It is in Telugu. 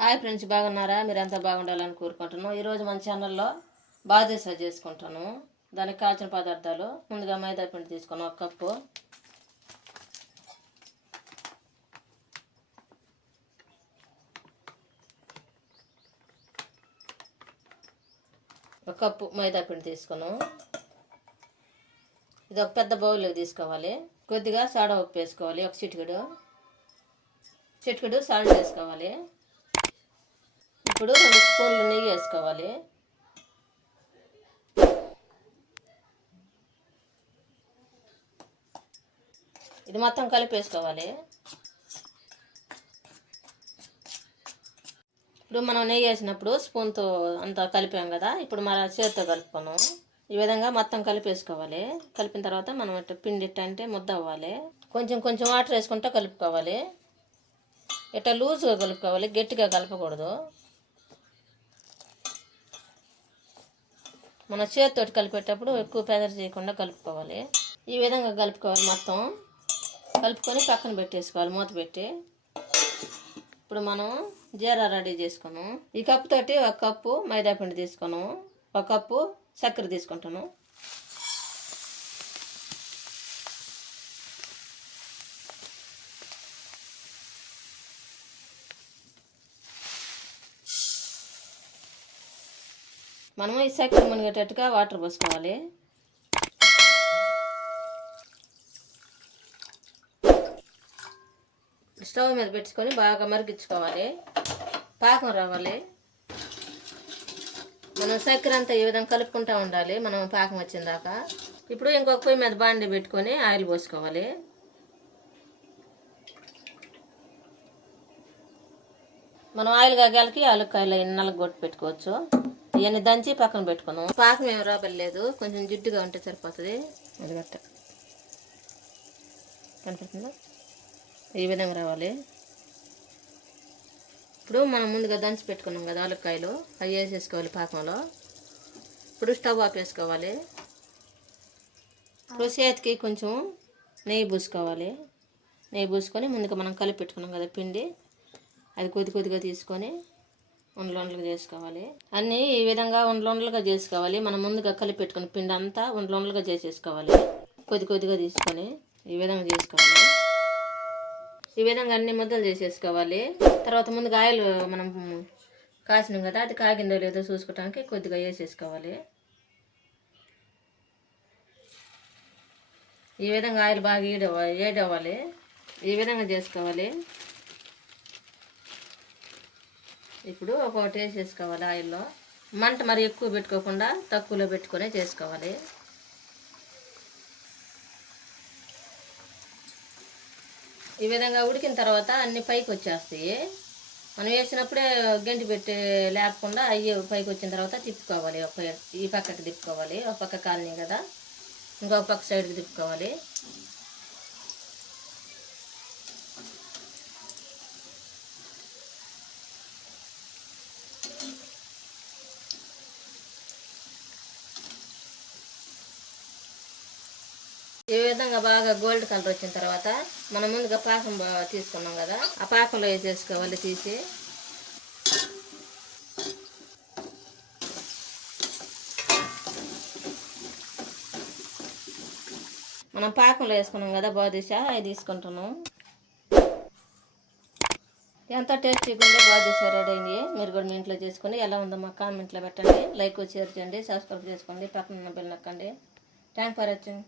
హాయ్ ఫ్రెండ్స్, బాగున్నారా? మీరంతా బాగుండాలని కోరుకుంటున్నాను. ఈరోజు మన ఛానల్లో బాదుషా చేసుకుంటాను. దానికి కావాల్సిన పదార్థాలు: ముందుగా మైదా పిండి తీసుకున్నాను 1 కప్పు, మైదా పిండి తీసుకున్నాను. ఇది ఒక పెద్ద బౌల్లోకి తీసుకోవాలి. కొద్దిగా సోడా ఉప్పు వేసుకోవాలి, ఒక చిటికెడు సాల్ట్ వేసుకోవాలి. ఇప్పుడు 2 స్పూన్లు నెయ్యి వేసుకోవాలి. ఇది మొత్తం కలిపేసుకోవాలి. ఇప్పుడు మనం నెయ్యి వేసినప్పుడు స్పూన్తో అంతా కలిపాం కదా, ఇప్పుడు మన చేతితో కలుపుకున్నాం. ఈ విధంగా మొత్తం కలిపేసుకోవాలి. కలిపిన తర్వాత మనం పిండి అంటే ముద్ద అవ్వాలి. కొంచెం కొంచెం వాటర్ వేసుకుంటూ కలుపుకోవాలి. ఇట్లా లూజ్గా కలుపుకోవాలి, గట్టిగా కలపకూడదు. మన చేతితో కలిపేటప్పుడు ఎక్కువ పెదర్ చేయకుండా కలుపుకోవాలి. ఈ విధంగా కలుపుకోవాలి. మొత్తం కలుపుకొని పక్కన పెట్టేసుకోవాలి మూత పెట్టి. ఇప్పుడు మనం జీరా రెడీ చేసుకున్నాం. ఈ కప్పు తోటి 1 కప్పు మైదా పిండి తీసుకున్నాము, 1 కప్పు చక్కెర తీసుకుంటాను. మనము ఈ చక్కెర మునిగేటట్టుగా వాటర్ పోసుకోవాలి. స్టవ్ మీద పెట్టుకొని బాగా మరిగించుకోవాలి. పాకం రావాలి. మనం చక్కెర అంతా ఈ విధంగా కలుపుకుంటూ ఉండాలి మనం పాకం వచ్చిందాక. ఇప్పుడు ఇంకొక పొయ్యి మీద బాండి పెట్టుకొని ఆయిల్ పోసుకోవాలి. మనం ఆయిల్ కాగాలకి ఆలుకాయలు నలగొట్టి పెట్టుకోవచ్చు. ఇవన్నీ దంచి పక్కన పెట్టుకున్నాం. పాకం ఏమి రాబలేదు, కొంచెం జిడ్డుగా ఉంటే సరిపోతుంది. అది గట్ట కనిపిస్తుందా? ఈ విధంగా రావాలి. ఇప్పుడు మనం ముందుగా దంచి పెట్టుకున్నాం కదా ఆలుకాయలు, అవి వేసేసుకోవాలి పాకంలో. ఇప్పుడు స్టవ్ ఆపేసుకోవాలి. ఇప్పుడు చేతికి కొంచెం నెయ్యి పూసుకోవాలి. నెయ్యి పూసుకొని ముందుగా మనం కలిపి పెట్టుకున్నాం కదా పిండి, అది కొద్దిగా తీసుకొని ఉండలుగా చేసుకోవాలి. అన్నీ ఈ విధంగా ఉండలుగా చేసుకోవాలి. మనం ముందుగా కలిపి పెట్టుకున్న పిండి అంతా ఉండలుగా చేసేసుకోవాలి. కొద్దిగా తీసుకొని ఈ విధంగా చేసుకోవాలి. ఈ విధంగా అన్ని ముద్దలు చేసేసుకోవాలి. తర్వాత ముందుగా ఆయిల్ మనం కాసినాం కదా, అది కాగిందో లేదో చూసుకోవడానికి కొద్దిగా వేసేసుకోవాలి. ఈ విధంగా ఆయిల్ బాగా ఏడవ్వాలి. ఈ విధంగా చేసుకోవాలి. ఇప్పుడు ఒకటి వేసేసుకోవాలి ఆయిల్లో. మంట మరి ఎక్కువ పెట్టుకోకుండా తక్కువలో పెట్టుకొని చేసుకోవాలి. ఈ విధంగా ఉడికిన తర్వాత అన్ని పైకి వచ్చేస్తాయి. మనం వేసినప్పుడే గంటి పెట్టి లేకుండా అయ్యి పైకి వచ్చిన తర్వాత తిప్పుకోవాలి. ఈ పక్కకి తిప్పుకోవాలి. ఒక పక్క కాలనీ కదా, ఇంకొక పక్క సైడ్కి తిప్పుకోవాలి. ఈ విధంగా బాగా గోల్డ్ కలర్ వచ్చిన తర్వాత మనం ముందుగా పాకం తీసుకున్నాం కదా, ఆ పాకంలో వేసేసుకోవాలి. తీసి మనం పాకంలో వేసుకున్నాం కదా బాదుషా, అవి తీసుకుంటున్నాం. ఎంత టేస్టీగా ఉండే బాదుషా రెడీ అయింది. మీరు కూడా మీ ఇంట్లో చేసుకొని ఎలా ఉందో మా కామెంట్లో పెట్టండి. లైక్ షేర్ చేయండి, సబ్స్క్రైబ్ చేసుకోండి, పక్కన బెల్ నొక్కండి. Thank for watching.